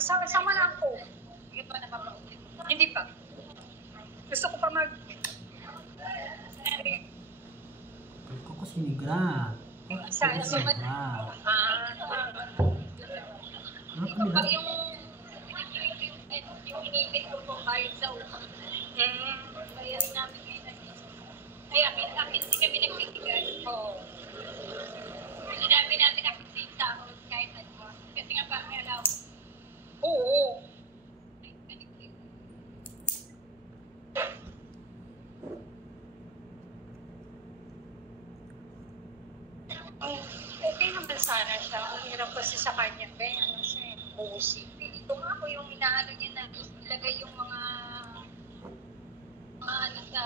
Sama na ako. Hindi pa napapaulit. Hindi pa. Gusto ko pa mag... Ko ko sinigra. Saan? Sinigra. Ano ka Kapag nila? yung inipit ko po bayad sa utang. Kaya namin ngayon ay akin hindi kami nagpitigan. Oo. Hindi namin akin sa yung sahod kahit ano. Kasi nga parang may alam. Oo. Okay naman sana siya. Ang hirap kasi sa kanya. Kaya ano siya, OCP. Ito nga po yung inaano niya na ilagay yung mga ano sa